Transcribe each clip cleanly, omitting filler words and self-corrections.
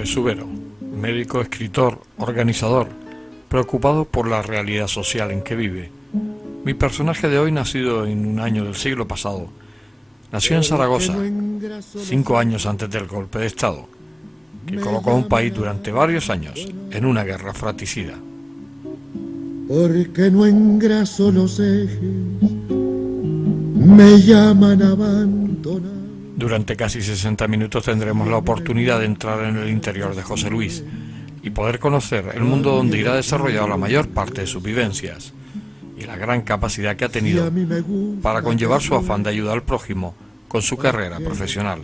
López Subero, médico, escritor, organizador, preocupado por la realidad social en que vive. Mi personaje de hoy, nacido en un año del siglo pasado, nació en Zaragoza, 5 años antes del golpe de Estado, que colocó a un país durante varios años en una guerra fratricida. Porque no engraso los ejes, me llaman a abandonar. Durante casi 60 minutos tendremos la oportunidad de entrar en el interior de José Luis y poder conocer el mundo donde irá desarrollado la mayor parte de sus vivencias y la gran capacidad que ha tenido para conllevar su afán de ayudar al prójimo con su carrera profesional.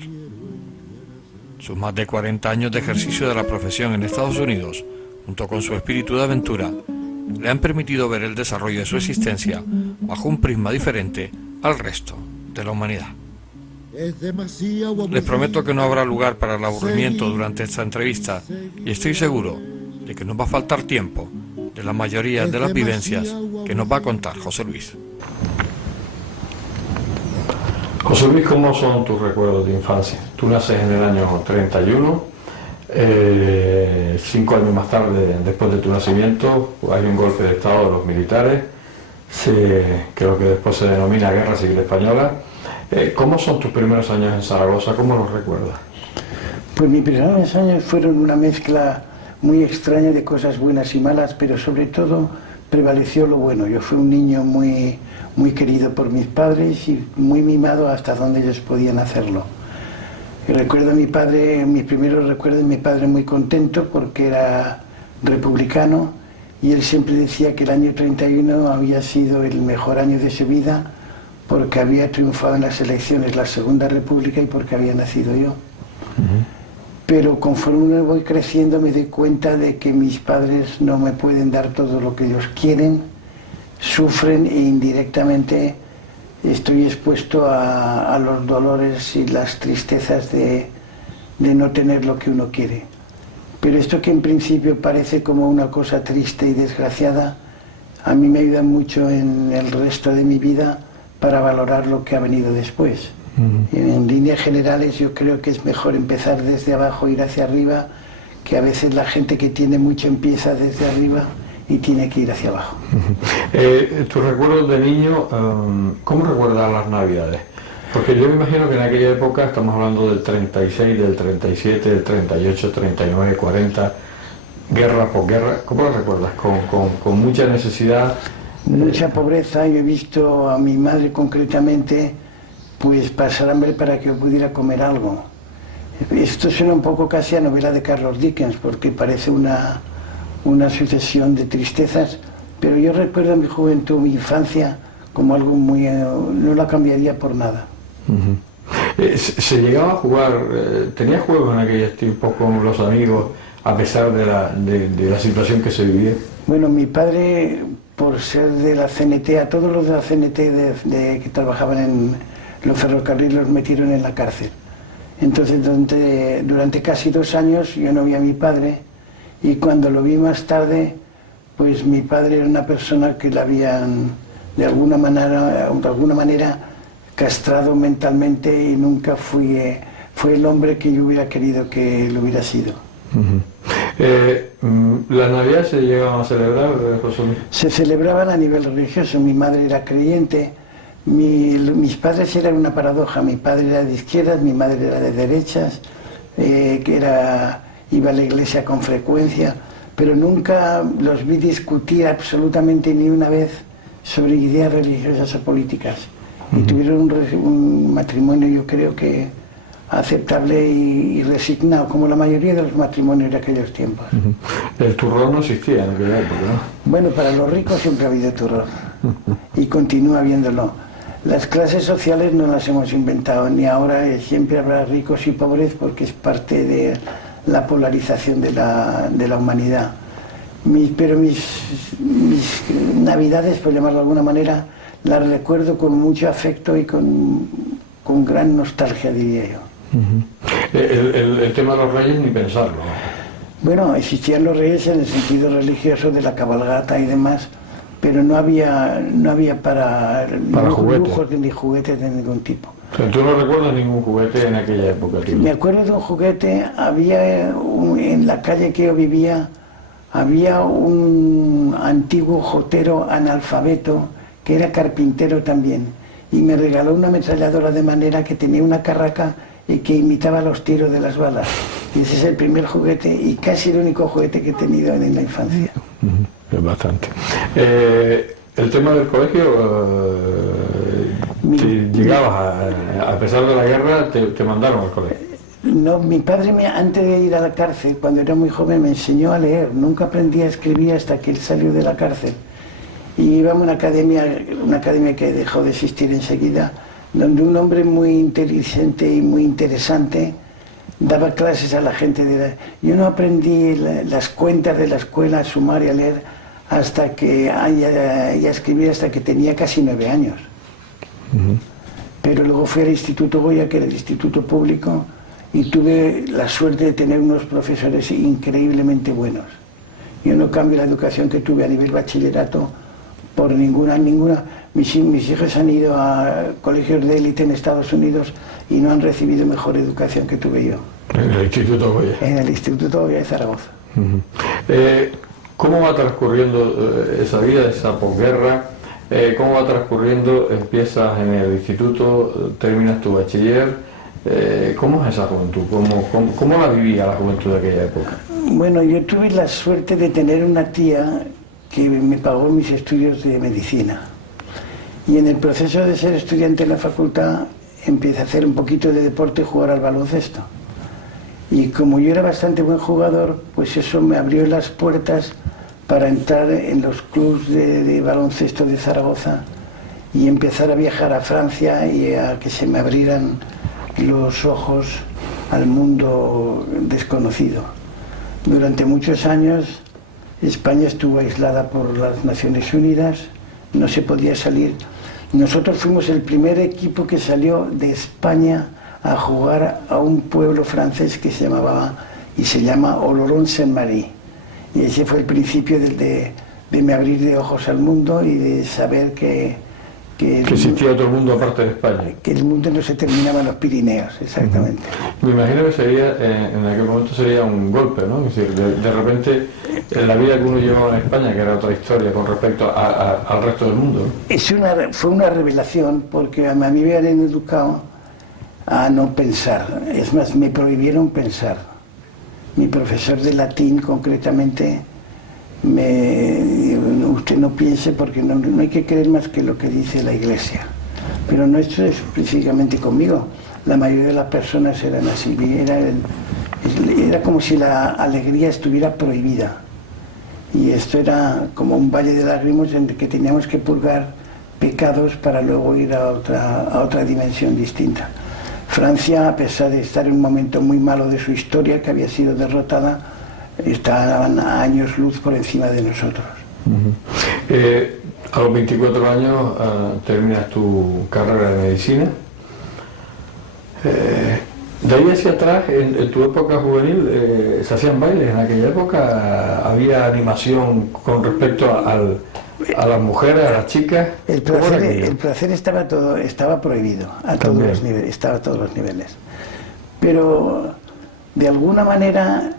Sus más de 40 años de ejercicio de la profesión en Estados Unidos, junto con su espíritu de aventura, le han permitido ver el desarrollo de su existencia bajo un prisma diferente al resto de la humanidad. Les prometo que no habrá lugar para el aburrimiento durante esta entrevista y estoy seguro de que nos va a faltar tiempo de la mayoría de las vivencias que nos va a contar José Luis. José Luis, ¿cómo son tus recuerdos de infancia? Tú naces en el año 31, 5 años más tarde, después de tu nacimiento, hay un golpe de Estado de los militares, creo que después se denomina Guerra Civil Española. ¿Cómo son tus primeros años en Zaragoza? ¿Cómo los recuerdas? Pues mis primeros años fueron una mezcla muy extraña de cosas buenas y malas, pero sobre todo prevaleció lo bueno. Yo fui un niño muy querido por mis padres y muy mimado hasta donde ellos podían hacerlo. Y recuerdo a mi padre, mis primeros recuerdos de mi padre muy contento porque era republicano y él siempre decía que el año 31 había sido el mejor año de su vida porque había triunfado en las elecciones la Segunda República y porque había nacido yo. Pero conforme voy creciendo me doy cuenta de que mis padres no me pueden dar todo lo que ellos quieren, sufren e indirectamente estoy expuesto a los dolores y las tristezas de no tener lo que uno quiere. Pero esto que en principio parece como una cosa triste y desgraciada, a mí me ayuda mucho en el resto de mi vida para valorar lo que ha venido después. En líneas generales yo creo que es mejor empezar desde abajo e ir hacia arriba, que a veces la gente que tiene mucho empieza desde arriba y tiene que ir hacia abajo. ¿Tus recuerdos de niño, cómo recuerdas las Navidades? Porque yo me imagino que en aquella época, estamos hablando del 36, del 37, del 38, 39, 40, guerra por guerra, ¿cómo lo recuerdas? ¿Con mucha necesidad? Mucha pobreza. Yo he visto a mi madre concretamente pues pasar hambre para que yo pudiera comer algo. Esto suena un poco casi a novela de Carlos Dickens porque parece una sucesión de tristezas, pero yo recuerdo mi juventud, mi infancia como algo muy... no la cambiaría por nada. ¿Se llegaba a jugar, tenía juegos en aquellos tiempos con los amigos a pesar de la situación que se vivía? Bueno, mi padre, por ser de la CNT, a todos los de la CNT que trabajaban en los ferrocarriles los metieron en la cárcel. Entonces durante casi 2 años yo no vi a mi padre y cuando lo vi más tarde, pues mi padre era una persona que la habían de alguna manera castrado mentalmente y nunca fue el hombre que yo hubiera querido que lo hubiera sido. ¿Las Navidades se llegaban a celebrar, José Luis? Se celebraban a nivel religioso. Mi madre era creyente, mis padres eran una paradoja. Mi padre era de izquierdas, mi madre era de derechas, iba a la iglesia con frecuencia, pero nunca los vi discutir absolutamente ni una vez sobre ideas religiosas o políticas. Y tuvieron un matrimonio, yo creo que aceptable y resignado, como la mayoría de los matrimonios de aquellos tiempos. El turrón no existía en aquella época, ¿no? Bueno, para los ricos siempre ha habido turrón y continúa habiéndolo. Las clases sociales no las hemos inventado, ni ahora siempre habrá ricos y pobres porque es parte de la polarización de la humanidad. Pero mis Navidades, por llamarlo de alguna manera, las recuerdo con mucho afecto y con gran nostalgia, diría yo. El tema de los reyes ni pensarlo. Bueno, existían los reyes en el sentido religioso de la cabalgata y demás, pero no había para juguetes. lujos ni juguetes de ningún tipo. O sea, ¿tú no recuerdas ningún juguete en aquella época, tío? Me acuerdo de un juguete, en la calle que yo vivía, había un antiguo jotero analfabeto que era carpintero también, y me regaló una ametralladora de manera que tenía una carraca y que imitaba los tiros de las balas. Y ese es el primer juguete y casi el único juguete que he tenido en la infancia. Es bastante. El tema del colegio, llegabas, a pesar de la guerra, te mandaron al colegio. No, mi padre, antes de ir a la cárcel, cuando era muy joven, me enseñó a leer. Nunca aprendí a escribir hasta que él salió de la cárcel. Y íbamos a una academia que dejó de existir enseguida, donde un hombre muy inteligente y muy interesante daba clases a la gente. Yo no aprendí las cuentas de la escuela, a sumar y a leer, hasta que y a escribir hasta que tenía casi 9 años. Pero luego fui al Instituto Goya, que era el instituto público, y tuve la suerte de tener unos profesores increíblemente buenos. Yo no cambio la educación que tuve a nivel bachillerato por ninguna. Mis hijos han ido a colegios de élite en Estados Unidos y no han recibido mejor educación que tuve yo. En el Instituto Goya. En el Instituto Goya de Zaragoza. ¿Cómo va transcurriendo esa vida, esa posguerra? ¿Cómo va transcurriendo? Empiezas en el instituto, terminas tu bachiller. ¿Cómo es esa juventud? ¿Cómo la vivía la juventud de aquella época? Bueno, yo tuve la suerte de tener una tía que me pagó mis estudios de medicina. Y en el proceso de ser estudiante en la facultad empecé a hacer un poquito de deporte y jugar al baloncesto. Y como yo era bastante buen jugador, pues eso me abrió las puertas para entrar en los clubes de baloncesto de Zaragoza y empezar a viajar a Francia y a que se me abrieran los ojos al mundo desconocido. Durante muchos años España estuvo aislada por las Naciones Unidas, no se podía salir. Nosotros fuimos el primer equipo que salió de España a jugar a un pueblo francés que se llamaba y se llama Oloron-Saint-Marie. Y ese fue el principio de me abrir de ojos al mundo y de saber que existía otro mundo aparte de España. Que el mundo no se terminaba en los Pirineos, exactamente. Me imagino que sería, en aquel momento sería un golpe, ¿no? Es decir, de repente, en la vida que uno llevaba en España, que era otra historia con respecto al resto del mundo. Fue una revelación, porque a mí me habían educado a no pensar. Es más, me prohibieron pensar. Mi profesor de latín, concretamente, usted no piense porque no hay que creer más que lo que dice la Iglesia. Pero no esto es específicamente conmigo. La mayoría de las personas eran así. Era como si la alegría estuviera prohibida. Y esto era como un valle de lágrimas en el que teníamos que purgar pecados para luego ir a otra dimensión distinta. Francia, a pesar de estar en un momento muy malo de su historia, que había sido derrotada, estaban a años luz por encima de nosotros. A los 24 años terminas tu carrera de medicina. De ahí hacia atrás, en tu época juvenil, ¿se hacían bailes en aquella época? ¿Había animación con respecto a las mujeres, a las chicas? El placer estaba prohibido a todos los niveles, estaba a todos los niveles. Pero de alguna manera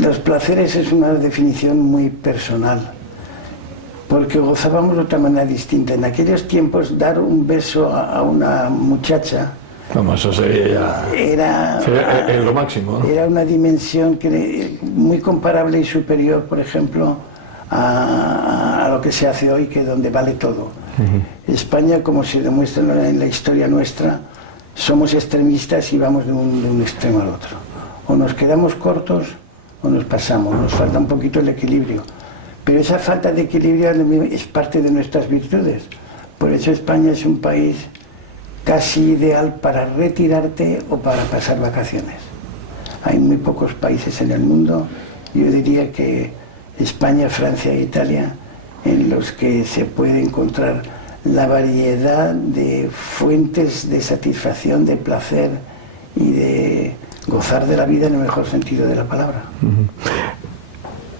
los placeres es una definición muy personal, porque gozábamos de otra manera distinta. En aquellos tiempos dar un beso a una muchacha, como eso sería lo máximo, ¿no? Era una dimensión muy comparable y superior, por ejemplo, a lo que se hace hoy, que es donde vale todo. España, como se demuestra en la historia nuestra, somos extremistas y vamos de un extremo al otro. O nos quedamos cortos o nos pasamos, nos falta un poquito el equilibrio. Pero esa falta de equilibrio es parte de nuestras virtudes. Por eso España es un país casi ideal para retirarte o para pasar vacaciones. Hay muy pocos países en el mundo, yo diría que España, Francia e Italia, en los que se puede encontrar la variedad de fuentes de satisfacción, de placer y de gozar de la vida en el mejor sentido de la palabra.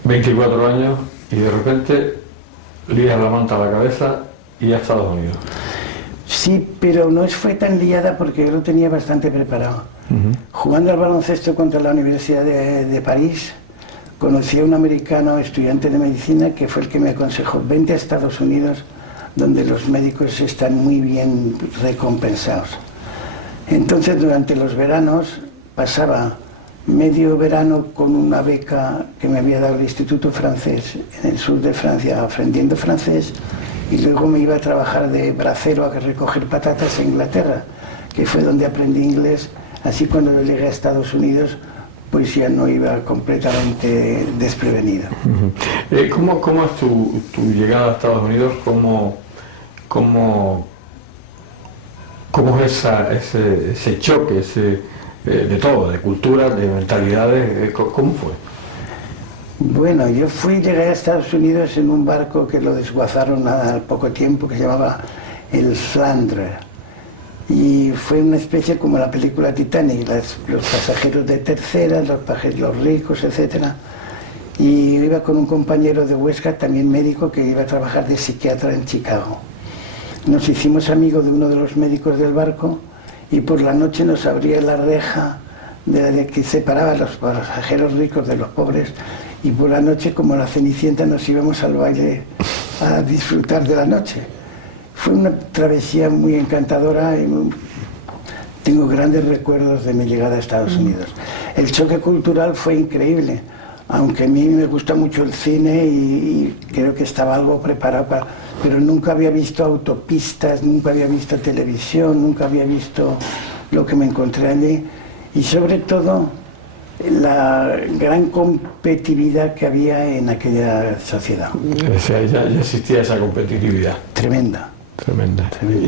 24 años y de repente lías la manta a la cabeza y a Estados Unidos. Sí, pero no fue tan liada porque yo lo tenía bastante preparado. Jugando al baloncesto contra la Universidad de París, conocí a un americano estudiante de medicina que fue el que me aconsejó: vente a Estados Unidos, donde los médicos están muy bien recompensados. Entonces, durante los veranos, pasaba medio verano con una beca que me había dado el Instituto Francés en el sur de Francia, aprendiendo francés, y luego me iba a trabajar de bracero a recoger patatas en Inglaterra, que fue donde aprendí inglés. Así, cuando llegué a Estados Unidos, pues ya no iba completamente desprevenido. ¿Cómo es tu llegada a Estados Unidos? ¿Cómo es ese choque de todo, de cultura, de mentalidades? ¿Cómo fue? Bueno, yo llegué a Estados Unidos en un barco que lo desguazaron al poco tiempo, que se llamaba el Flandre. Y fue una especie como la película Titanic, los pasajeros de tercera, los ricos, etc. Y iba con un compañero de Huesca, también médico, que iba a trabajar de psiquiatra en Chicago. Nos hicimos amigos de uno de los médicos del barco y por la noche nos abría la reja que separaba a los pasajeros ricos de los pobres, y por la noche, como la Cenicienta, nos íbamos al baile a disfrutar de la noche. Fue una travesía muy encantadora y tengo grandes recuerdos de mi llegada a Estados Unidos. El choque cultural fue increíble, aunque a mí me gusta mucho el cine y creo que estaba algo preparado pero nunca había visto autopistas, nunca había visto televisión, nunca había visto lo que me encontré allí, y sobre todo la gran competitividad que había en aquella sociedad. O sea, ya existía esa competitividad. Tremenda.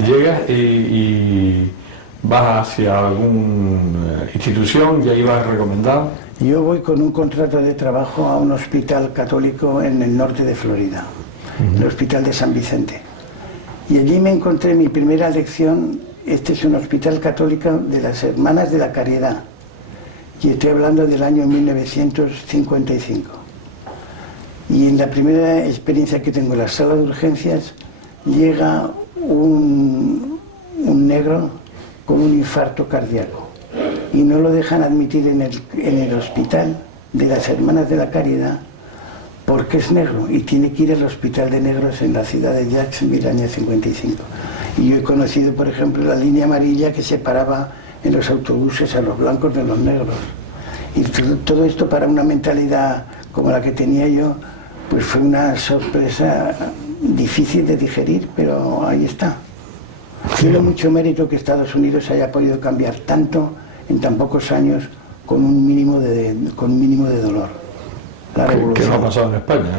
Llegas y vas hacia alguna institución, ya ibas recomendado. Yo voy con un contrato de trabajo a un hospital católico en el norte de Florida, el Hospital de San Vicente. Y allí me encontré mi primera lección. Este es un hospital católico de las Hermanas de la Caridad, y estoy hablando del año 1955. Y en la primera experiencia que tengo en la sala de urgencias, llega un negro con un infarto cardíaco y no lo dejan admitir en el hospital de las Hermanas de la Caridad porque es negro y tiene que ir al hospital de negros en la ciudad de Jacksonville, año 55. Y yo he conocido, por ejemplo, la línea amarilla que separaba en los autobuses a los blancos de los negros. Y todo esto, para una mentalidad como la que tenía yo, pues fue una sorpresa difícil de digerir, pero ahí está. Tiene mucho mérito que Estados Unidos haya podido cambiar tanto en tan pocos años con un mínimo de dolor. La revolución. Que no ha pasado en España,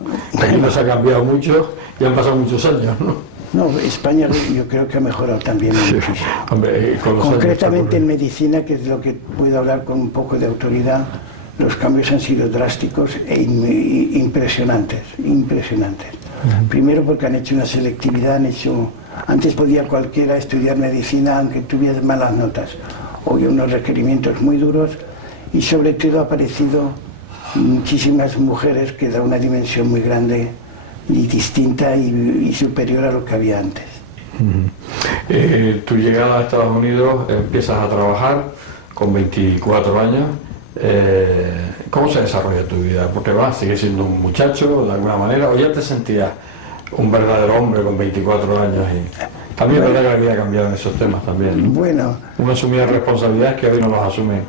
¿no? Aquí no se ha cambiado mucho y han pasado muchos años, ¿no? No, España yo creo que ha mejorado también muchísimo. Hombre, concretamente en medicina, que es lo que puedo hablar con un poco de autoridad, los cambios han sido drásticos e impresionantes. Primero porque han hecho una selectividad, antes podía cualquiera estudiar medicina aunque tuviera malas notas. Hoy unos requerimientos muy duros, y sobre todo ha aparecido muchísimas mujeres, que da una dimensión muy grande y distinta y superior a lo que había antes. Tu llegada a Estados Unidos, empiezas a trabajar con 24 años. ¿Cómo se desarrolla tu vida? Porque sigues siendo un muchacho de alguna manera, o ya te sentías un verdadero hombre con 24 años. Y también es verdad que la vida ha cambiado en esos temas también, ¿no? Bueno, uno asumía responsabilidades que hoy no las asume,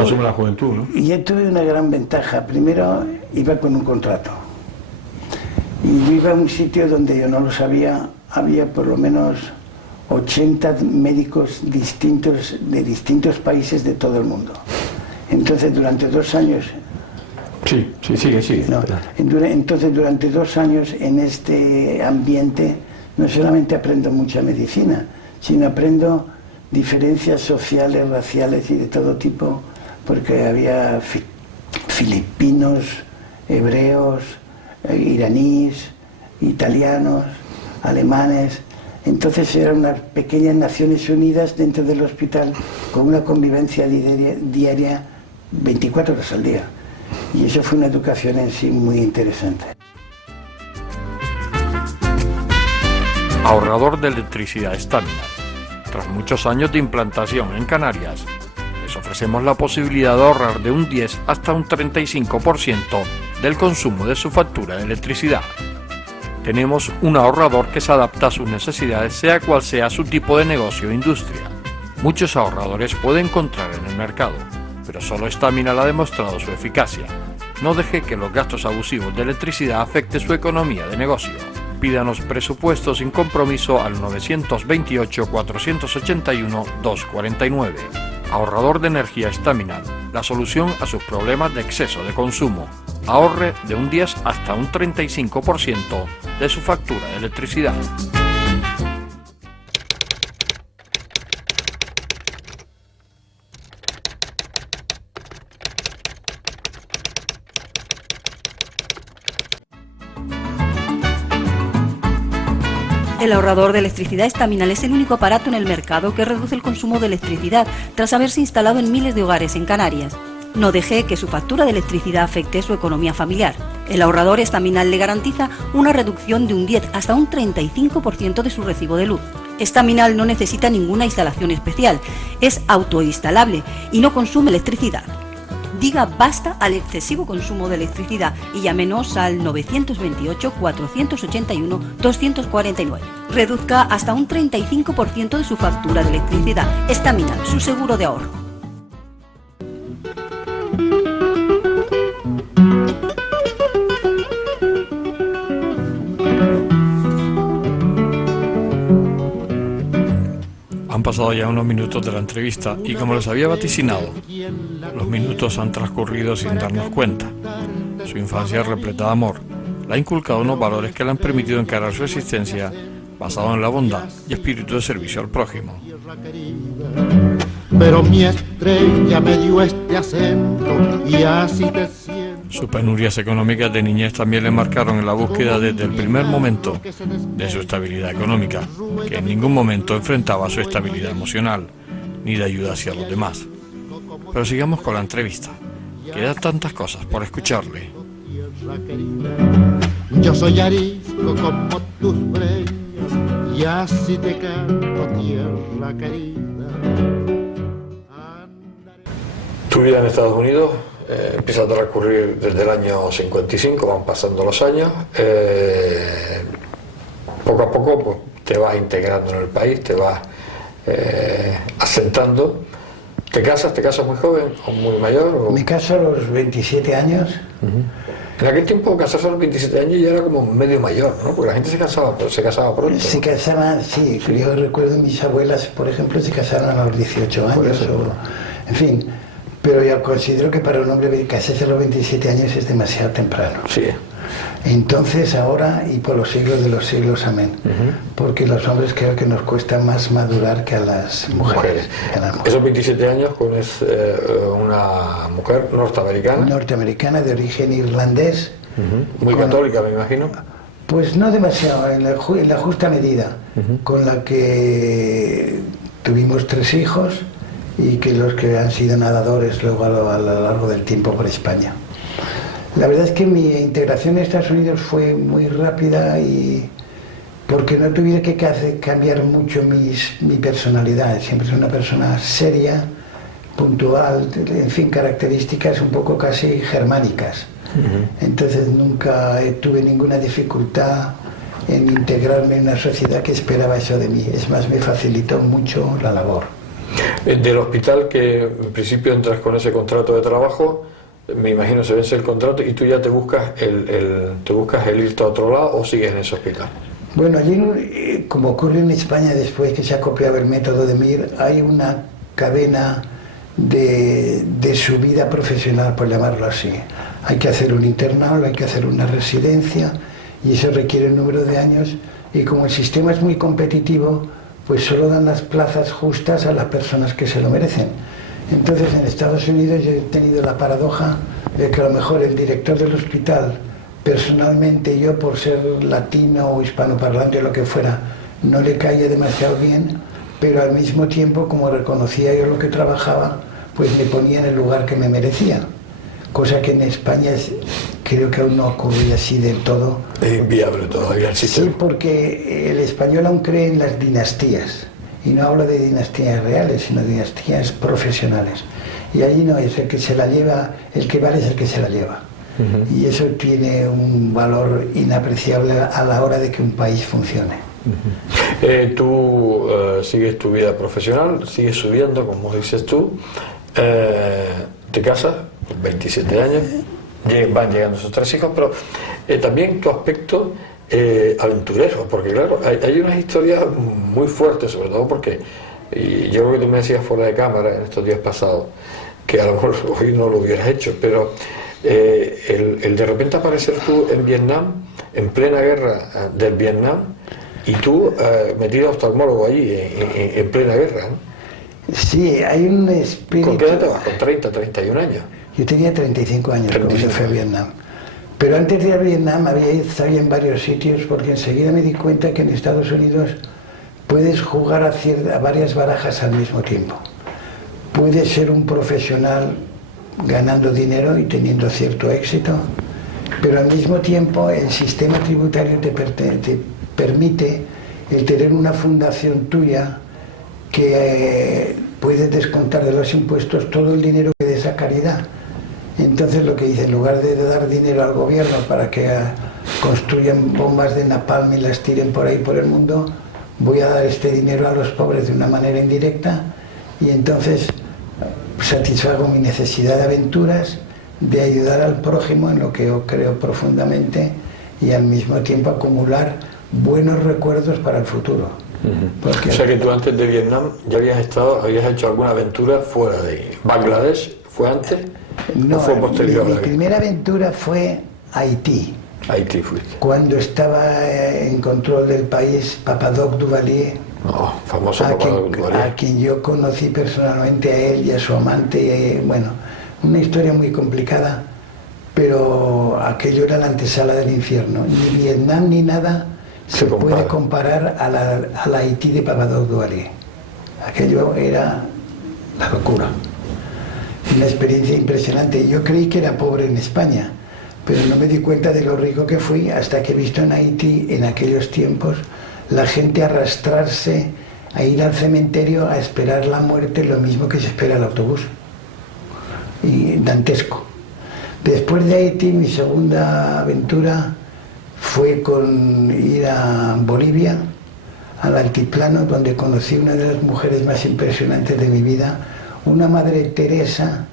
asume la juventud, ¿no? Y yo tuve una gran ventaja. Primero, iba con un contrato. Y yo iba a un sitio donde yo no lo sabía, había por lo menos 80 médicos distintos de distintos países de todo el mundo. Entonces, durante 2 años... Sí, sigue. No, entonces, durante 2 años en este ambiente, no solamente aprendo mucha medicina, sino aprendo diferencias sociales, raciales y de todo tipo, porque había filipinos, hebreos, iraníes, italianos, alemanes. Entonces eran unas pequeñas Naciones Unidas dentro del hospital, con una convivencia diaria 24 horas al día. Y eso fue una educación en sí muy interesante. ahorrador de electricidad Staminar. Tras muchos años de implantación en Canarias, les ofrecemos la posibilidad de ahorrar de un 10 hasta un 35% del consumo de su factura de electricidad. Tenemos un ahorrador que se adapta a sus necesidades, sea cual sea su tipo de negocio o industria. Muchos ahorradores puede encontrar en el mercado, pero solo Staminar ha demostrado su eficacia. No deje que los gastos abusivos de electricidad afecte su economía de negocio. Pídanos presupuesto sin compromiso al 921-481-249. Ahorrador de energía Staminar, la solución a sus problemas de exceso de consumo. Ahorre de un 10 hasta un 35% de su factura de electricidad. El ahorrador de electricidad Staminar es el único aparato en el mercado que reduce el consumo de electricidad tras haberse instalado en miles de hogares en Canarias. No deje que su factura de electricidad afecte su economía familiar. El ahorrador Staminar le garantiza una reducción de un 10 hasta un 35% de su recibo de luz. Staminar no necesita ninguna instalación especial, es autoinstalable y no consume electricidad. Diga basta al excesivo consumo de electricidad y llámenos al 928-481-249. Reduzca hasta un 35% de su factura de electricidad. Staminar, su seguro de ahorro. Han pasado ya unos minutos de la entrevista y, como les había vaticinado, los minutos han transcurrido sin darnos cuenta. Su infancia repleta de amor le ha inculcado unos valores que le han permitido encarar su existencia basado en la bondad y espíritu de servicio al prójimo. Pero mi estrella me dio este acento y así te siento. Sus penurias económicas de niñez también le marcaron en la búsqueda desde el primer momento de su estabilidad económica, que en ningún momento enfrentaba su estabilidad emocional, ni de ayuda hacia los demás. Pero sigamos con la entrevista. Quedan tantas cosas por escucharle. Yo soy arisco como tus breñas y así te canto, tierra querida. Tu vida en Estados Unidos empieza a transcurrir desde el año 55, van pasando los años. Poco a poco pues, te vas integrando en el país, te vas asentando. ¿Te casas muy joven o muy mayor? O... Me caso a los 27 años. En aquel tiempo casarse a los 27 años ya era como medio mayor, ¿no? Porque la gente se casaba pronto. Se casaban, sí. Yo recuerdo mis abuelas, por ejemplo, se casaron a los 18 años. En fin, pero yo considero que para un hombre casarse a los 27 años es demasiado temprano. Sí. Entonces ahora y por los siglos de los siglos, amén. Porque los hombres creo que nos cuesta más madurar que a las mujeres. Esos 27 años con una mujer norteamericana. Norteamericana de origen irlandés. Muy católica, me imagino. Pues no demasiado, en la justa medida, con la que tuvimos 3 hijos y que los que han sido nadadores luego a lo largo del tiempo por España. La verdad es que mi integración en Estados Unidos fue muy rápida y porque no tuviera que cambiar mucho mi personalidad. Siempre soy una persona seria, puntual, en fin, características un poco casi germánicas. Entonces nunca tuve ninguna dificultad en integrarme en una sociedad que esperaba eso de mí. Es más, me facilitó mucho la labor. Del hospital, que en principio entras con ese contrato de trabajo, me imagino se vence el contrato y tú ya te buscas el irte a otro lado o sigues en ese hospital. Bueno, allí, como ocurre en España después que se ha copiado el método de Mir, hay una cadena de subida profesional, por llamarlo así. Hay que hacer un internado, hay que hacer una residencia y eso requiere un número de años y como el sistema es muy competitivo, pues solo dan las plazas justas a las personas que se lo merecen. Entonces en Estados Unidos yo he tenido la paradoja de que a lo mejor el director del hospital, personalmente yo por ser latino o hispanoparlante o lo que fuera, no le caía demasiado bien, pero al mismo tiempo como reconocía yo lo que trabajaba, pues me ponía en el lugar que me merecía. cosa que en España creo que aún no ocurre así del todo. Es inviable todavía el sistema. Sí, porque el español aún cree en las dinastías, y no hablo de dinastías reales, sino de dinastías profesionales. Y allí no es el que se la lleva, el que vale es el que se la lleva. Y eso tiene un valor inapreciable a la hora de que un país funcione. Tú sigues tu vida profesional, sigues subiendo, como dices tú, te casas, 27 años, van llegando esos 3 hijos, pero también tu aspecto aventurero, porque claro, hay unas historias muy fuertes, sobre todo porque, y yo creo que tú me decías fuera de cámara en estos días pasados, que a lo mejor hoy no lo hubieras hecho, pero el de repente aparecer tú en Vietnam, en plena guerra del Vietnam, y tú metido oftalmólogo allí, en plena guerra, ¿no? Sí, hay un espíritu... ¿Con qué edad te vas? ¿Con 30, 31 años? Yo tenía 35 años 35 cuando yo fui a Vietnam. Pero antes de ir a Vietnam había estado en varios sitios, porque enseguida me di cuenta que en Estados Unidos puedes jugar a varias barajas al mismo tiempo. Puedes ser un profesional ganando dinero y teniendo cierto éxito, pero al mismo tiempo el sistema tributario te permite el tener una fundación tuya que puedes descontar de los impuestos todo el dinero que des a caridad. Entonces lo que hice, en lugar de dar dinero al gobierno para que construyan bombas de napalm y las tiren por ahí por el mundo, voy a dar este dinero a los pobres de una manera indirecta, y entonces satisfago mi necesidad de aventuras, de ayudar al prójimo en lo que yo creo profundamente, y al mismo tiempo acumular buenos recuerdos para el futuro. O sea que tú antes de Vietnam ya habías hecho alguna aventura fuera de Bangladesh. ¿Fue antes? No, ¿o fue posterior? Mi primera aventura fue Haití. Haití fuiste. Cuando estaba en control del país Papadoc Duvalier, famoso Papadoc Duvalier, a quien yo conocí personalmente, a él y a su amante. Bueno, una historia muy complicada, pero aquello era la antesala del infierno. Ni Vietnam ni nada se puede comparar a la Haití de Papadoc Duvalier. Aquello era la locura. Una experiencia impresionante. Yo creí que era pobre en España, pero no me di cuenta de lo rico que fui hasta que he visto en Haití, en aquellos tiempos, la gente arrastrarse a ir al cementerio a esperar la muerte, lo mismo que se espera el autobús. Y dantesco. Después de Haití, mi segunda aventura fue con ir a Bolivia, al altiplano, donde conocí una de las mujeres más impresionantes de mi vida, una Madre Teresa,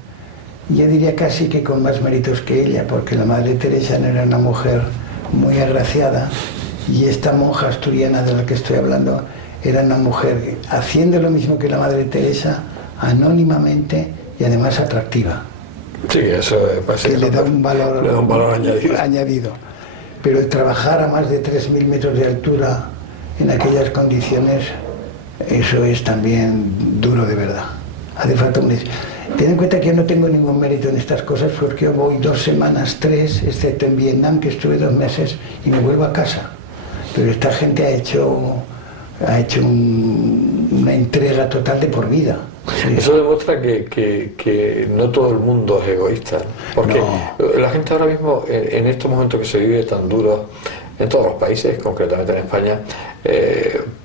yo diría casi que con más méritos que ella, porque la Madre Teresa no era una mujer muy agraciada, y esta monja asturiana de la que estoy hablando era una mujer haciendo lo mismo que la Madre Teresa, anónimamente y además atractiva. Sí, eso parece que le da un valor añadido. Pero el trabajar a más de 3.000 metros de altura en aquellas condiciones, eso es también duro de verdad. Hace falta ten en cuenta que yo no tengo ningún mérito en estas cosas, porque yo voy 2 semanas, 3, excepto en Vietnam, que estuve 2 meses, y me vuelvo a casa. Pero esta gente ha hecho una entrega total de por vida. Sí. Eso demuestra que no todo el mundo es egoísta, porque la gente ahora mismo, en estos momentos que se vive tan duros en todos los países, concretamente en España,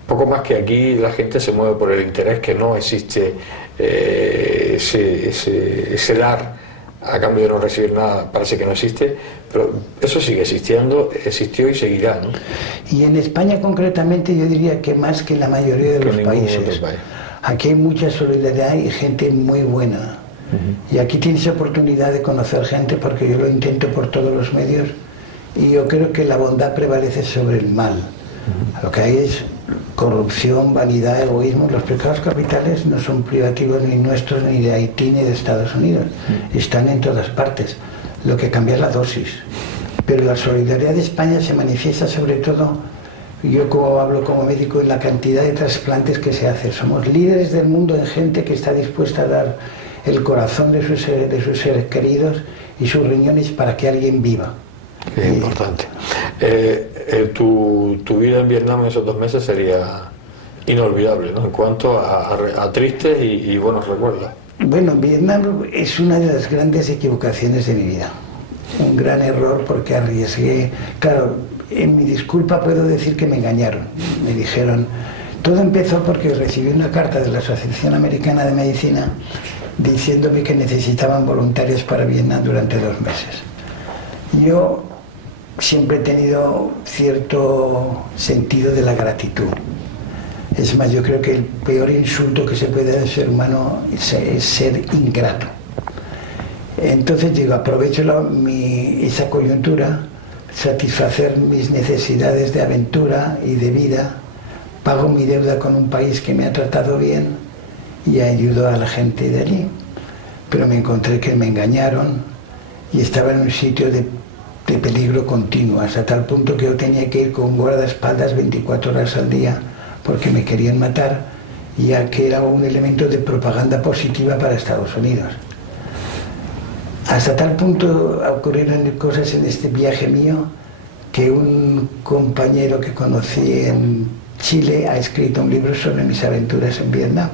poco más que aquí la gente se mueve por el interés, que no existe ese dar a cambio de no recibir nada, parece que no existe, pero eso sigue existiendo, existió y seguirá, ¿no? Y en España concretamente yo diría que más que en la mayoría de los países. Aquí hay mucha solidaridad y gente muy buena. Y aquí tienes oportunidad de conocer gente, porque yo lo intento por todos los medios, y yo creo que la bondad prevalece sobre el mal. Lo que hay es corrupción, vanidad, egoísmo. Los pecados capitales no son privativos ni nuestros, ni de Haití, ni de Estados Unidos. Están en todas partes. Lo que cambia es la dosis. Pero la solidaridad de España se manifiesta sobre todo, yo como hablo como médico, en la cantidad de trasplantes que se hacen. Somos líderes del mundo en gente que está dispuesta a dar el corazón de sus seres queridos y sus riñones para que alguien viva. Es importante. Tu vida en Vietnam en esos 2 meses sería inolvidable, ¿no? En cuanto a tristes y buenos recuerdos. Bueno, Vietnam es una de las grandes equivocaciones de mi vida. Un gran error porque arriesgué. Claro, en mi disculpa puedo decir que me engañaron. Me dijeron... Todo empezó porque recibí una carta de la Asociación Americana de Medicina diciéndome que necesitaban voluntarios para Vietnam durante 2 meses. Yo siempre he tenido cierto sentido de la gratitud. Es más, yo creo que el peor insulto que se puede dar al ser humano es ser ingrato. Entonces digo, aprovecho esa coyuntura, satisfacer mis necesidades de aventura y de vida, pago mi deuda con un país que me ha tratado bien y ayudo a la gente de allí. Pero me encontré que me engañaron y estaba en un sitio de peligro continuo, hasta tal punto que yo tenía que ir con un guardaespaldas 24 horas al día porque me querían matar, ya que era un elemento de propaganda positiva para Estados Unidos. Hasta tal punto ocurrieron cosas en este viaje mío que un compañero que conocí en Chile ha escrito un libro sobre mis aventuras en Vietnam.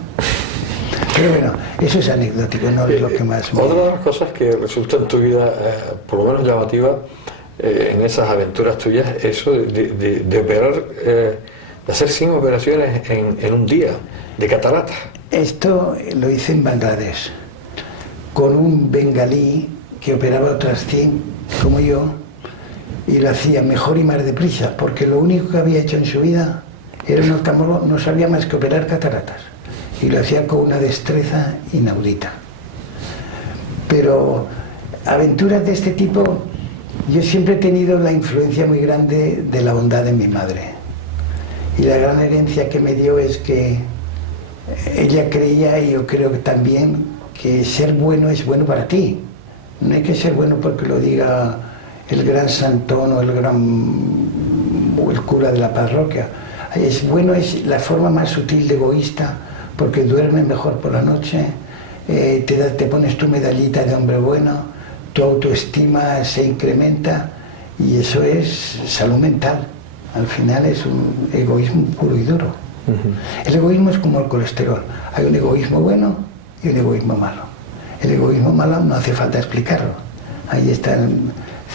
Pero bueno, eso es anecdótico, no es lo que más me... Otra de las cosas que resulta en tu vida, por lo menos llamativa, en esas aventuras tuyas, eso de operar, de hacer 100 operaciones en un día, de cataratas. Esto lo hice en Bangladesh, con un bengalí que operaba otras 100, como yo, y lo hacía mejor y más deprisa, porque lo único que había hecho en su vida era un oftalmólogo, no sabía más que operar cataratas, y lo hacía con una destreza inaudita. Pero aventuras de este tipo, yo siempre he tenido la influencia muy grande de la bondad de mi madre, y la gran herencia que me dio es que ella creía, y yo creo que también, que ser bueno es bueno para ti. No hay que ser bueno porque lo diga el gran santón o el cura de la parroquia. Es bueno, es la forma más sutil de egoísta, porque duermes mejor por la noche, te pones tu medallita de hombre bueno, tu autoestima se incrementa y eso es salud mental. Al final es un egoísmo puro y duro. El egoísmo es como el colesterol. Hay un egoísmo bueno y un egoísmo malo. El egoísmo malo no hace falta explicarlo. Ahí están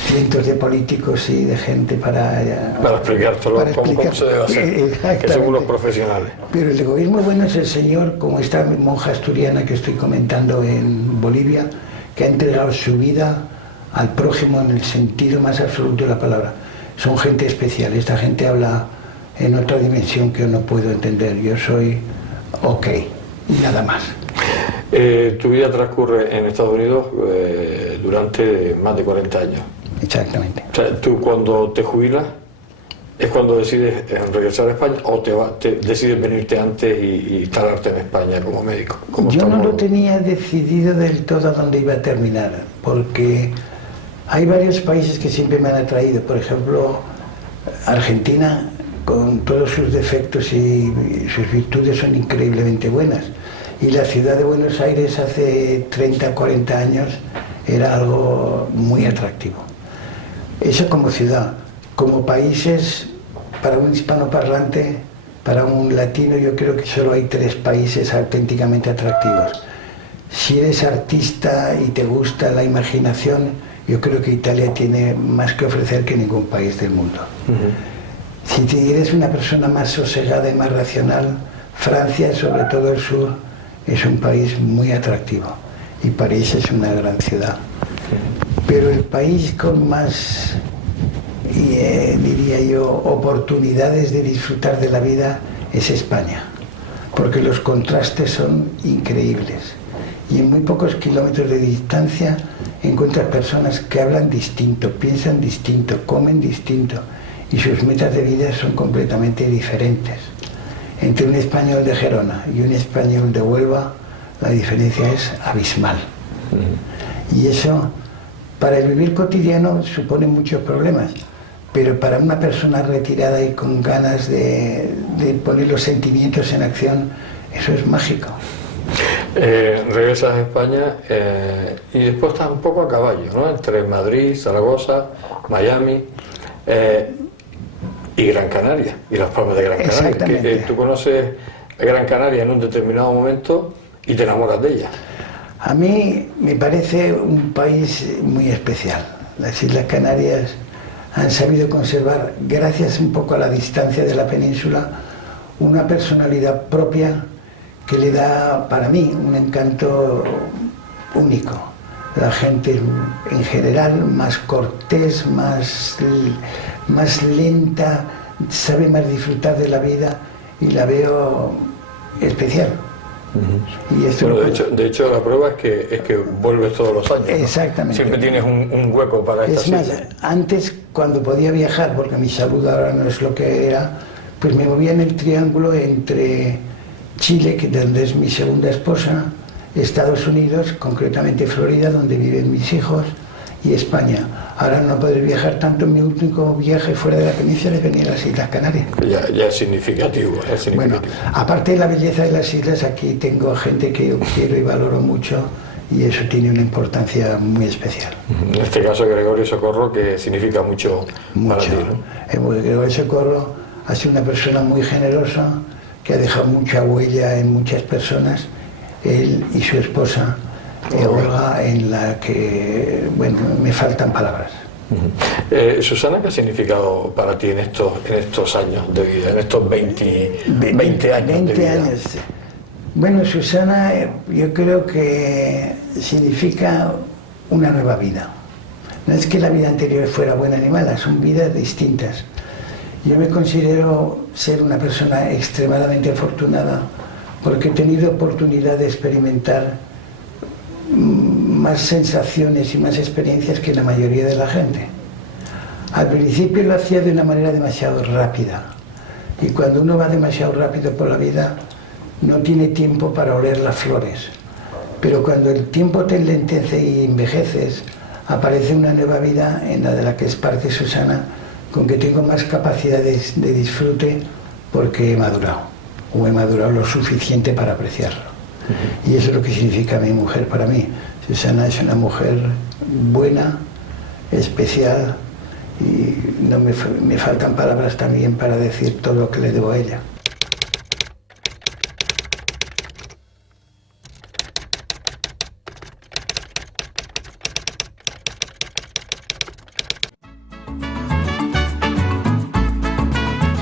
cientos de políticos y de gente para explicártelo cómo se debe hacer, que son unos profesionales. Pero el egoísmo bueno es el señor, como esta monja asturiana que estoy comentando en Bolivia, que ha entregado su vida al prójimo en el sentido más absoluto de la palabra. Son gente especial, esta gente habla en otra dimensión que yo no puedo entender. Yo soy ok y nada más. Tu vida transcurre en Estados Unidos durante más de 40 años. Exactamente. O sea, tú cuando te jubilas es cuando decides regresar a España o decides venirte antes y instalarte en España como médico. Yo no lo tenía decidido del todo a dónde iba a terminar, porque hay varios países que siempre me han atraído. Por ejemplo, Argentina, con todos sus defectos y sus virtudes, son increíblemente buenas. Y la ciudad de Buenos Aires hace 30, 40 años era algo muy atractivo. Eso como ciudad. Como países, para un hispanoparlante, para un latino, yo creo que solo hay 3 países auténticamente atractivos. Si eres artista y te gusta la imaginación, yo creo que Italia tiene más que ofrecer que ningún país del mundo. Si eres una persona más sosegada y más racional, Francia, sobre todo el sur, es un país muy atractivo y París es una gran ciudad. Pero el país con más, diría yo, oportunidades de disfrutar de la vida es España, porque los contrastes son increíbles y en muy pocos kilómetros de distancia encuentras personas que hablan distinto, piensan distinto, comen distinto y sus metas de vida son completamente diferentes. Entre un español de Gerona y un español de Huelva, la diferencia es abismal. Y eso, para el vivir cotidiano, supone muchos problemas, pero para una persona retirada y con ganas de poner los sentimientos en acción, eso es mágico. Regresas a España y después estás un poco a caballo, ¿no? Entre Madrid, Zaragoza, Miami... y Gran Canaria, y las Palmas de Gran Canaria. Que, tú conoces a Gran Canaria en un determinado momento y te enamoras de ella. A mí me parece un país muy especial. Las Islas Canarias han sabido conservar, gracias un poco a la distancia de la península, una personalidad propia que le da, para mí, un encanto único. La gente en general más cortés, más lenta, sabe más disfrutar de la vida y la veo especial. Y bueno, de hecho la prueba es que vuelves todos los años, ¿no? Exactamente. Siempre tienes un hueco para esta Es más, isla. antes, cuando podía viajar, porque mi salud ahora no es lo que era, pues me movía en el triángulo entre Chile, que donde es mi segunda esposa, Estados Unidos, concretamente Florida, donde viven mis hijos, y España. Ahora no podré viajar tanto. Mi último viaje fuera de la península es venir a las Islas Canarias. Ya es significativo, es significativo. Bueno, aparte de la belleza de las islas, aquí tengo gente que yo quiero y valoro mucho, y eso tiene una importancia muy especial. En este caso Gregorio Socorro, que significa mucho para ti, ¿no? Gregorio Socorro ha sido una persona muy generosa, que ha dejado mucha huella en muchas personas, él y su esposa, Olga, en la que, bueno, me faltan palabras. Susana, ¿qué ha significado para ti en estos años de vida, en estos 20 años de vida? Años. Bueno, Susana, yo creo que significa una nueva vida. No es que la vida anterior fuera buena ni mala, son vidas distintas. Yo me considero ser una persona extremadamente afortunada porque he tenido oportunidad de experimentar más sensaciones y más experiencias que la mayoría de la gente. Al principio lo hacía de una manera demasiado rápida, y cuando uno va demasiado rápido por la vida no tiene tiempo para oler las flores, pero cuando el tiempo te enlentece y envejeces, aparece una nueva vida en la de la que es parte Susana, con que tengo más capacidades de disfrute porque he madurado, o he madurado lo suficiente para apreciarlo. Y eso es lo que significa mi mujer para mí. Susana es una mujer buena, especial, y no me faltan palabras también para decir todo lo que le debo a ella.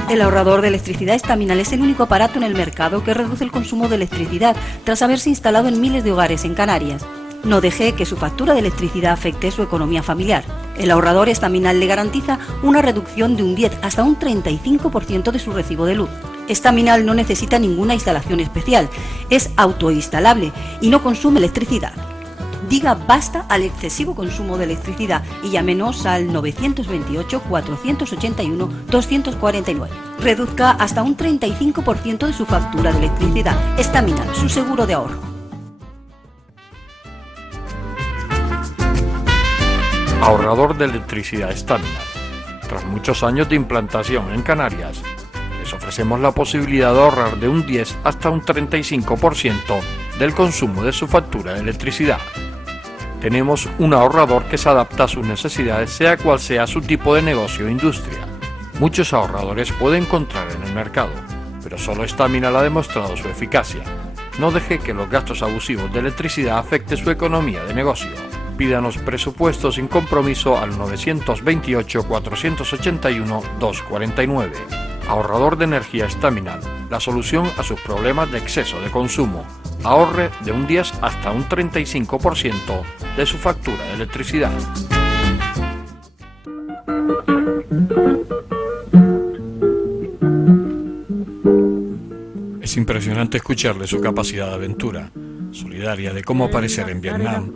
El ahorrador de electricidad Estaminal es el único aparato en el mercado que reduce el consumo de electricidad tras haberse instalado en miles de hogares en Canarias. No deje que su factura de electricidad afecte su economía familiar. El ahorrador Estaminal le garantiza una reducción de un 10 hasta un 35% de su recibo de luz. Estaminal no necesita ninguna instalación especial, es autoinstalable y no consume electricidad. Diga basta al excesivo consumo de electricidad y llámenos al 928-481-249. Reduzca hasta un 35% de su factura de electricidad. Estaminal, su seguro de ahorro. Ahorrador de electricidad Estaminal. Tras muchos años de implantación en Canarias, les ofrecemos la posibilidad de ahorrar de un 10 hasta un 35% del consumo de su factura de electricidad. Tenemos un ahorrador que se adapta a sus necesidades, sea cual sea su tipo de negocio o industria. Muchos ahorradores puede encontrar en el mercado, pero solo Estaminal ha demostrado su eficacia. No deje que los gastos abusivos de electricidad afecten su economía de negocio. Pídanos presupuestos sin compromiso al 928-481-249. Ahorrador de energía Estaminal, la solución a sus problemas de exceso de consumo. Ahorre de un 10 hasta un 35% de su factura de electricidad. Es impresionante escucharle su capacidad de aventura, solidaria, de cómo aparecer en Vietnam,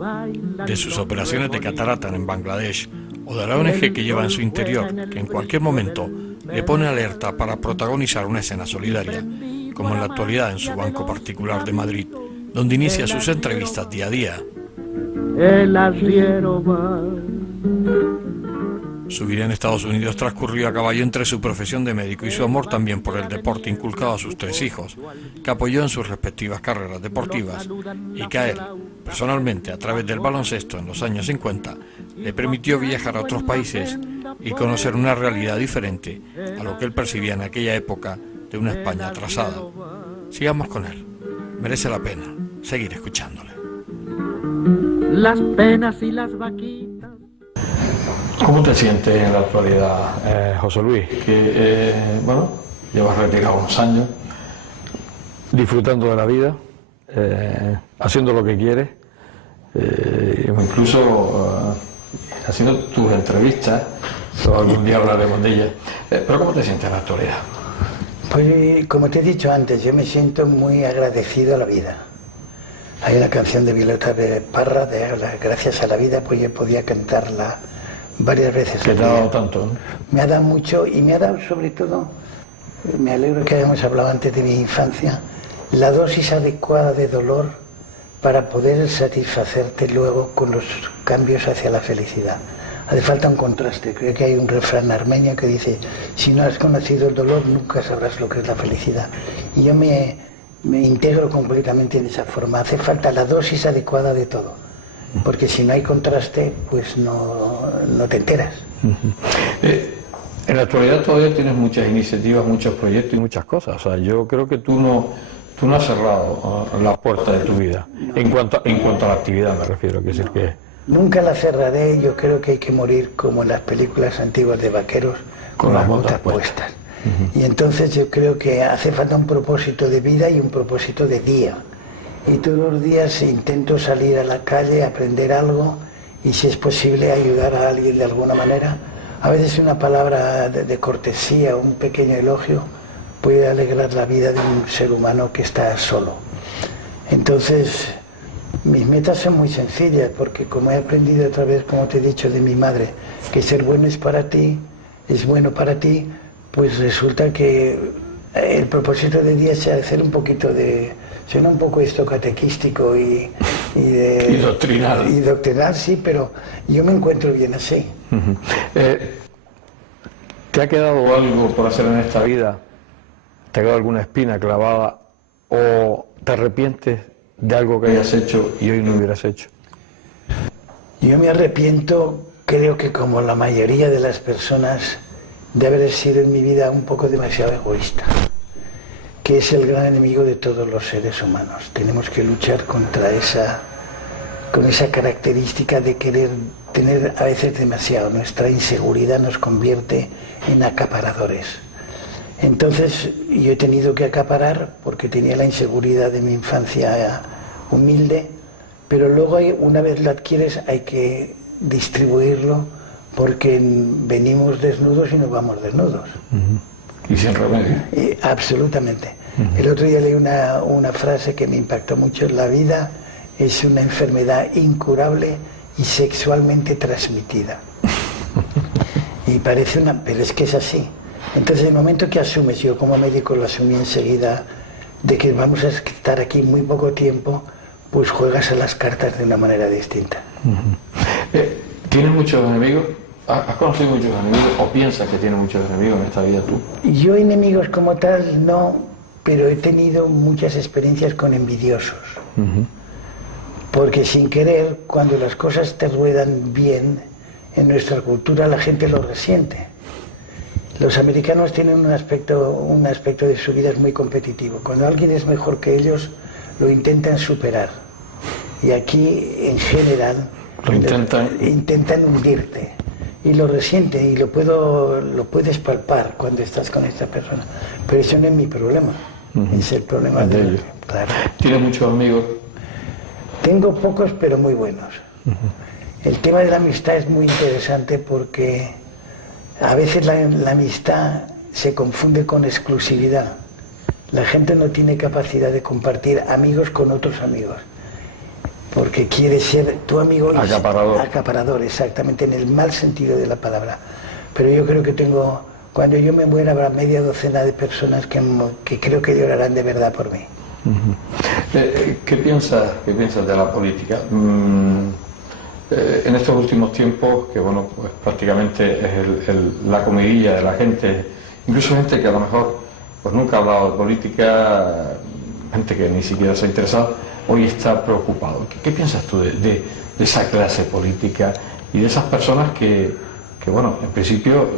de sus operaciones de catarata en Bangladesh o de la ONG que lleva en su interior, que en cualquier momento le pone alerta para protagonizar una escena solidaria, como en la actualidad en su banco particular de Madrid, donde inicia sus entrevistas día a día. Su vida en Estados Unidos transcurrió a caballo entre su profesión de médico y su amor también por el deporte inculcado a sus 3 hijos, que apoyó en sus respectivas carreras deportivas, y que a él, personalmente, a través del baloncesto en los años 50, le permitió viajar a otros países y conocer una realidad diferente a lo que él percibía en aquella época de una España atrasada. Sigamos con él. Merece la pena seguir escuchándole. las penas y las vaquitas. ¿Cómo te sientes en la actualidad, José Luis? Que, bueno, llevas retirado unos años, disfrutando de la vida, haciendo lo que quieres, incluso haciendo tus entrevistas, o algún día hablaremos de ellas. Pero ¿cómo te sientes en la actualidad? Pues como te he dicho antes, yo me siento muy agradecido a la vida. Hay una canción de Violeta Parra, Gracias a la vida, pues yo podía cantarla varias veces. Que te ha dado tanto, ¿no? Me ha dado mucho y me ha dado sobre todo, me alegro que hayamos hablado antes de mi infancia, la dosis adecuada de dolor para poder satisfacerte luego con los cambios hacia la felicidad. Hace falta un contraste. Creo que hay un refrán armenio que dice: si no has conocido el dolor, nunca sabrás lo que es la felicidad. Y yo me integro completamente en esa forma. Hace falta la dosis adecuada de todo, porque si no hay contraste, pues no te enteras. En la actualidad todavía tienes muchas iniciativas, muchos proyectos y muchas cosas. O sea, yo creo que tú no has cerrado la puerta de tu vida. No. En cuanto a la actividad me refiero, que decir que... Nunca la cerraré. Yo creo que hay que morir como en las películas antiguas de vaqueros, con las botas puestas. Y entonces yo creo que hace falta un propósito de vida y un propósito de día. Y todos los días intento salir a la calle, aprender algo y, si es posible, ayudar a alguien de alguna manera. A veces una palabra de cortesía, un pequeño elogio, puede alegrar la vida de un ser humano que está solo. Entonces, mis metas son muy sencillas, porque como he aprendido otra vez, como te he dicho, de mi madre, que ser bueno es para ti, es bueno para ti, pues resulta que el propósito de día es hacer un poquito de... Suena un poco esto catequístico y doctrinal. Y doctrinal, sí, pero yo me encuentro bien así. ¿Te ha quedado algo por hacer en esta vida? ¿Te ha quedado alguna espina clavada? ¿O te arrepientes de algo que hayas hecho y hoy no hubieras hecho? Yo me arrepiento, creo que como la mayoría de las personas, de haber sido en mi vida un poco demasiado egoísta, que es el gran enemigo de todos los seres humanos. Tenemos que luchar contra esa característica de querer tener a veces demasiado. Nuestra inseguridad nos convierte en acaparadores. Entonces yo he tenido que acaparar porque tenía la inseguridad de mi infancia humilde, pero luego una vez lo adquieres hay que distribuirlo, porque venimos desnudos y nos vamos desnudos. Y sin remedio. Absolutamente. El otro día leí una frase que me impactó mucho: la vida es una enfermedad incurable y sexualmente transmitida. Y parece pero es que es así. Entonces, el momento que asumes, yo como médico lo asumí enseguida, de que vamos a estar aquí muy poco tiempo, pues juegas a las cartas de una manera distinta. ¿Tienes muchos enemigos? ¿Has conocido muchos enemigos o piensas que tienes muchos enemigos en esta vida tú? Yo enemigos como tal no, pero he tenido muchas experiencias con envidiosos. Porque sin querer, cuando las cosas te ruedan bien, en nuestra cultura la gente lo resiente. Los americanos tienen un aspecto de su vida muy competitivo. Cuando alguien es mejor que ellos, lo intentan superar. Y aquí, en general, intentan hundirte. Y lo resienten, y lo puedes palpar cuando estás con esta persona. Pero eso no es mi problema. Es el problema de ellos. Claro. ¿Tienes muchos amigos? Tengo pocos, pero muy buenos. El tema de la amistad es muy interesante porque a veces la amistad se confunde con exclusividad. La gente no tiene capacidad de compartir amigos con otros amigos, porque quiere ser tu amigo acaparador. Acaparador, exactamente, en el mal sentido de la palabra. Pero yo creo que cuando yo me muera, habrá media docena de personas que creo que llorarán de verdad por mí. ¿Qué piensas de la política? En estos últimos tiempos, que bueno, pues prácticamente es la comidilla de la gente, incluso gente que a lo mejor pues nunca ha hablado de política, gente que ni siquiera se ha interesado, hoy está preocupado. ¿Qué piensas tú de esa clase política y de esas personas que bueno, en principio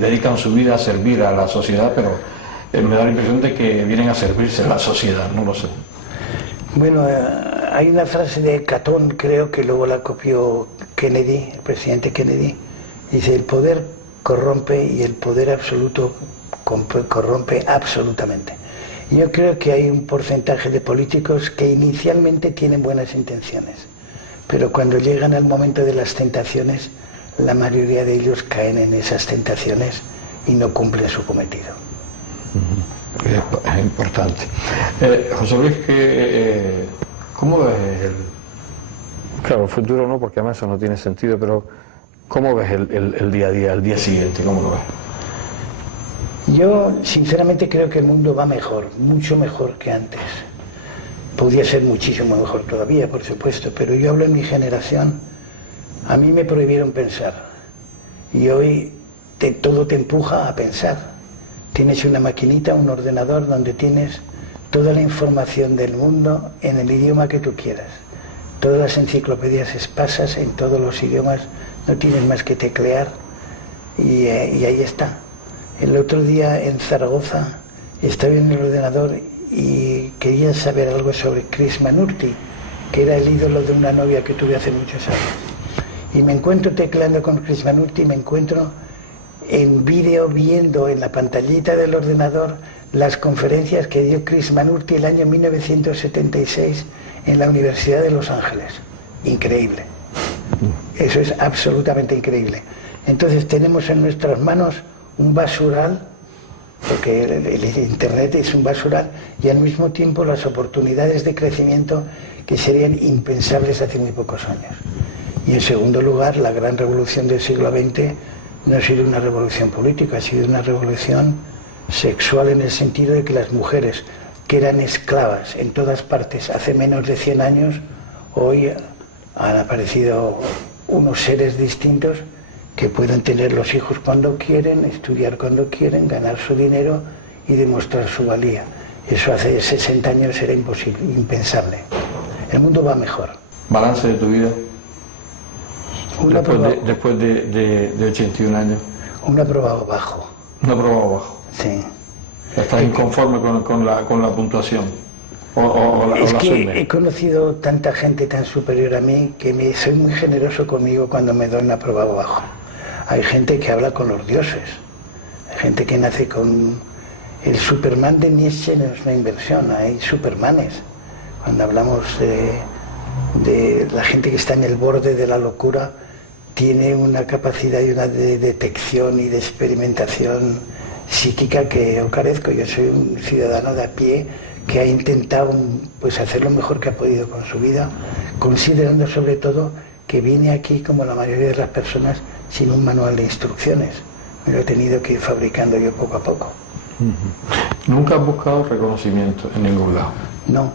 dedican su vida a servir a la sociedad, pero me da la impresión de que vienen a servirse a la sociedad, no lo sé? Bueno, hay una frase de Catón, creo que luego la copió Kennedy, el presidente Kennedy, dice: el poder corrompe y el poder absoluto corrompe absolutamente. Y yo creo que hay un porcentaje de políticos que inicialmente tienen buenas intenciones, pero cuando llegan al momento de las tentaciones, la mayoría de ellos caen en esas tentaciones y no cumplen su cometido. Es importante. José Luis, ¿cómo ves claro, el futuro no, porque además eso no tiene sentido, pero ¿cómo ves el día a día, el día siguiente? ¿Cómo lo ves? Yo sinceramente creo que el mundo va mejor, mucho mejor que antes. Podría ser muchísimo mejor todavía, por supuesto, pero yo hablo en mi generación. A mí me prohibieron pensar y hoy todo te empuja a pensar. Tienes una maquinita, un ordenador donde tienes toda la información del mundo en el idioma que tú quieras. Todas las enciclopedias esparsas en todos los idiomas, no tienes más que teclear y ahí está. El otro día en Zaragoza estaba en el ordenador y quería saber algo sobre Krishnamurti, que era el ídolo de una novia que tuve hace muchos años. Y me encuentro tecleando con Krishnamurti y me encuentro en vídeo viendo en la pantallita del ordenador las conferencias que dio Krishnamurti el año 1976 en la Universidad de Los Ángeles. Increíble. Eso es absolutamente increíble. Entonces tenemos en nuestras manos un basural, porque el Internet es un basural, y al mismo tiempo las oportunidades de crecimiento que serían impensables hace muy pocos años. Y en segundo lugar, la gran revolución del siglo XX no ha sido una revolución política, ha sido una revolución sexual, en el sentido de que las mujeres que eran esclavas en todas partes hace menos de 100 años, hoy han aparecido unos seres distintos que pueden tener los hijos cuando quieren, estudiar cuando quieren, ganar su dinero y demostrar su valía. Eso hace 60 años era imposible, impensable. El mundo va mejor. ¿Balance de tu vida? Después de 81 años. Un aprobado bajo. Un aprobado bajo. Sí. ¿Estás inconforme con la puntuación? Es que he conocido tanta gente tan superior a mí que soy muy generoso conmigo cuando me doy un aprobado bajo. Hay gente que habla con los dioses, hay gente que nace con... El Superman de Nietzsche no es una inversión, hay Supermanes. Cuando hablamos de la gente que está en el borde de la locura, tiene una capacidad y una de detección y de experimentación psíquica que yo carezco. Yo soy un ciudadano de a pie que ha intentado pues hacer lo mejor que ha podido con su vida, considerando sobre todo que vine aquí, como la mayoría de las personas, sin un manual de instrucciones. Me lo he tenido que ir fabricando yo poco a poco. ¿Nunca has buscado reconocimiento en ningún lado? No.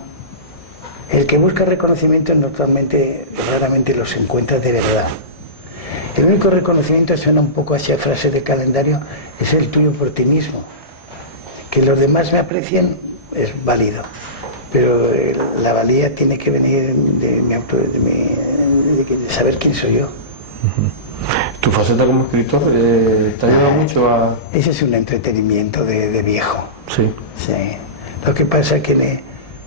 El que busca reconocimiento normalmente, raramente los encuentra de verdad. El único reconocimiento, suena un poco hacia frase de calendario, es el tuyo por ti mismo. Que los demás me aprecien es válido, pero la valía tiene que venir de saber quién soy yo. ¿Tu faceta como escritor te ayuda mucho a...? Ese es un entretenimiento de viejo. Sí. Sí. Lo que pasa es que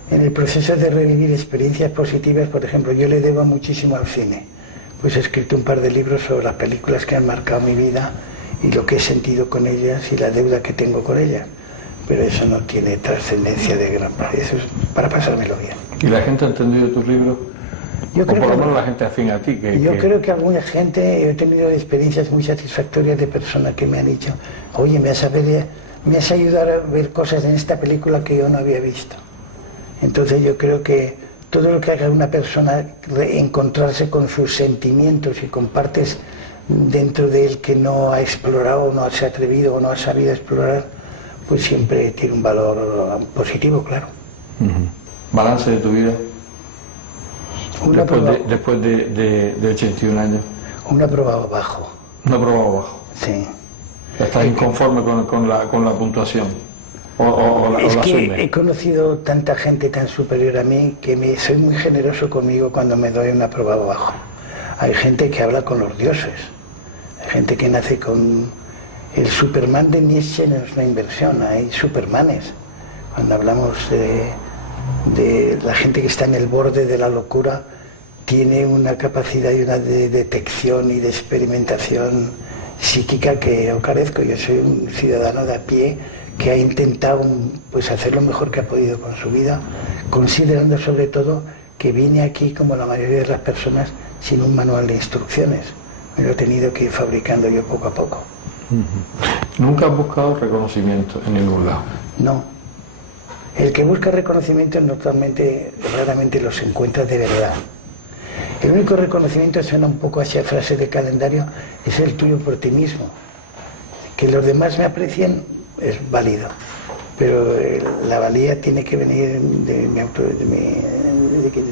en el proceso de revivir experiencias positivas, por ejemplo, yo le debo muchísimo al cine. Pues he escrito un par de libros sobre las películas que han marcado mi vida y lo que he sentido con ellas y la deuda que tengo con ellas. Pero eso no tiene trascendencia de gran parte, eso es para pasármelo bien. ¿Y la gente ha entendido tus libros? Yo creo por lo menos la gente afín a ti. Creo que alguna gente, he tenido experiencias muy satisfactorias de personas que me han dicho: oye, me has ayudado a ver cosas en esta película que yo no había visto. Entonces yo creo que todo lo que haga una persona encontrarse con sus sentimientos y con partes dentro de él que no ha explorado, no se ha atrevido o no ha sabido explorar, pues siempre tiene un valor positivo, claro. ¿Balance de tu vida? Después de 81 años. Un aprobado bajo. Un aprobado bajo. Sí. ¿Estás inconforme con la puntuación? Es que he conocido tanta gente tan superior a mí que soy muy generoso conmigo cuando me doy un aprobado bajo. Hay gente que habla con los dioses, hay gente que nace con... El Superman de Nietzsche no es una inversión, hay Supermanes. Cuando hablamos de la gente que está en el borde de la locura tiene una capacidad y una de detección y de experimentación psíquica que yo carezco. Yo soy un ciudadano de a pie que ha intentado pues hacer lo mejor que ha podido con su vida, considerando sobre todo que vine aquí, como la mayoría de las personas, sin un manual de instrucciones. Me lo he tenido que ir fabricando yo poco a poco. ¿Nunca has buscado reconocimiento en ningún lado? No. El que busca reconocimiento normalmente, raramente los encuentra de verdad. El único reconocimiento, suena un poco a esa frase de calendario, es el tuyo por ti mismo. Que los demás me aprecien es válido, pero la valía tiene que venir de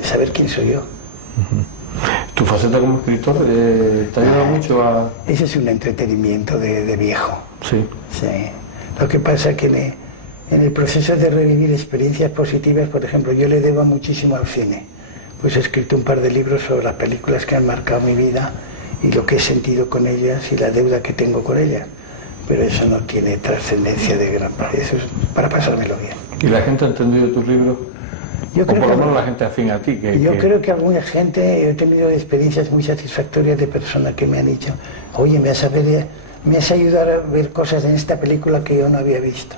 saber quién soy yo. ¿Tu faceta como escritor te ayuda mucho a...? Ese es un entretenimiento de viejo. Sí. Sí. Lo que pasa es que en el proceso de revivir experiencias positivas, por ejemplo, yo le debo muchísimo al cine. Pues he escrito un par de libros sobre las películas que han marcado mi vida y lo que he sentido con ellas y la deuda que tengo con ellas. Pero eso no tiene trascendencia de gran parte, eso es para pasármelo bien. ¿Y la gente ha entendido tus libros? Yo creo por lo que, menos la gente afín a ti. Yo creo que alguna gente, he tenido experiencias muy satisfactorias de personas que me han dicho, oye, me has ayudado a ver cosas en esta película que yo no había visto.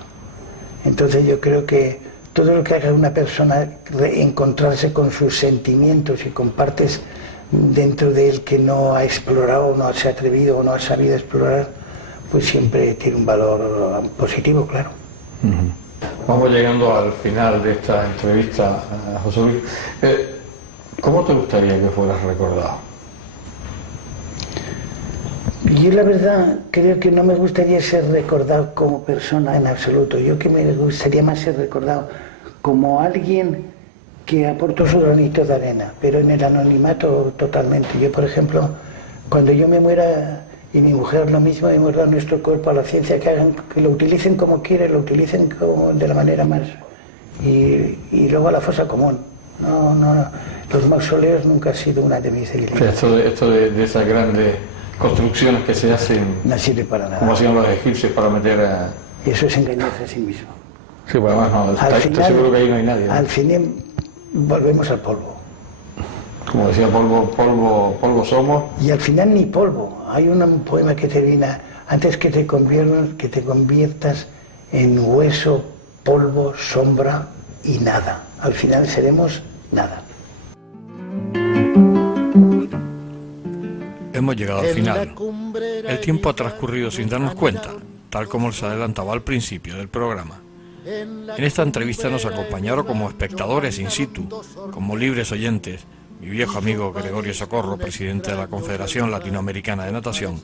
Entonces yo creo que todo lo que haga una persona encontrarse con sus sentimientos y con partes dentro de él que no ha explorado, no se ha atrevido o no ha sabido explorar, pues siempre tiene un valor positivo, claro. Vamos llegando al final de esta entrevista, José Luis. ¿Cómo te gustaría que fueras recordado? Yo la verdad creo que no me gustaría ser recordado como persona en absoluto. Yo que me gustaría más ser recordado como alguien que aportó su granito de arena, pero en el anonimato totalmente. Yo, por ejemplo, cuando yo me muera y mi mujer lo mismo, hemos dado nuestro cuerpo a la ciencia, que lo utilicen como quieran, lo utilicen de la manera más... Y luego a la fosa común. No, los mausoleos nunca han sido una de mis debilidades. Esto de esas grandes construcciones que se hacen... No sirve para nada. Como hacían los egipcios para meter a... Eso es engañarse a sí mismo. Sí, pues además no, estoy seguro que ahí no hay nadie, ¿no? Al final volvemos al polvo. Como decía, polvo somos. Y al final ni polvo. Hay un poema que termina, antes que te conviertas en hueso, polvo, sombra y nada. Al final seremos nada. Hemos llegado al final. El tiempo ha transcurrido sin darnos cuenta, tal como les adelantaba al principio del programa. En esta entrevista nos acompañaron como espectadores in situ, como libres oyentes, mi viejo amigo Gregorio Socorro, presidente de la Confederación Latinoamericana de Natación,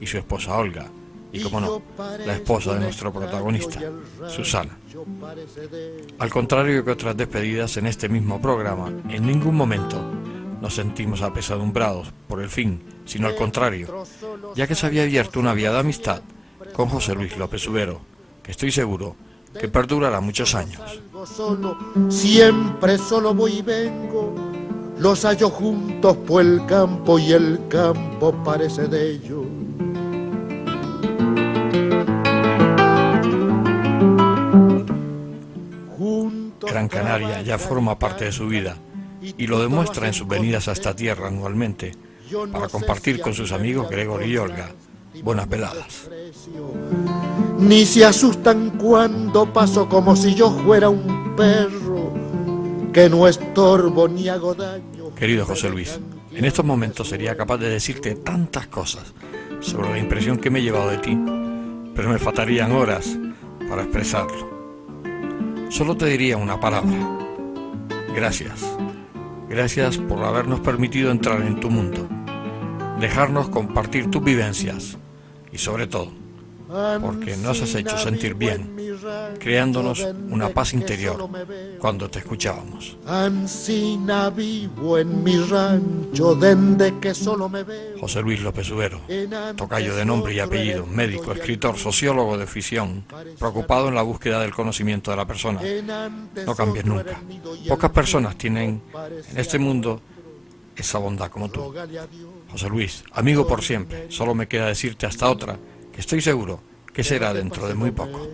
y su esposa Olga, y como no, la esposa de nuestro protagonista, Susana. Al contrario que otras despedidas en este mismo programa, en ningún momento nos sentimos apesadumbrados por el fin, sino al contrario, ya que se había abierto una vía de amistad con José Luis López Subero, que estoy seguro que perdurará muchos años. Siempre solo voy y vengo, los hallo juntos por el campo y el campo parece de ellos. Gran Canaria ya forma parte de su vida y lo demuestra en sus venidas a esta tierra anualmente para compartir con sus amigos Gregorio y Olga buenas veladas. Ni se asustan cuando paso como si yo fuera un perro que no estorbo ni hago daño. Querido José Luis, en estos momentos sería capaz de decirte tantas cosas sobre la impresión que me he llevado de ti, pero me faltarían horas para expresarlo. Solo te diría una palabra: gracias. Gracias por habernos permitido entrar en tu mundo, dejarnos compartir tus vivencias y sobre todo porque nos has hecho sentir bien, creándonos una paz interior cuando te escuchábamos. Ansina vivo en mi rancho, dende que solo me veo. José Luis López Subero, tocayo de nombre y apellido, médico, escritor, sociólogo de ficción, preocupado en la búsqueda del conocimiento de la persona. No cambies nunca. Pocas personas tienen en este mundo esa bondad como tú. José Luis, amigo por siempre, solo me queda decirte hasta otra, que estoy seguro que será dentro de muy poco.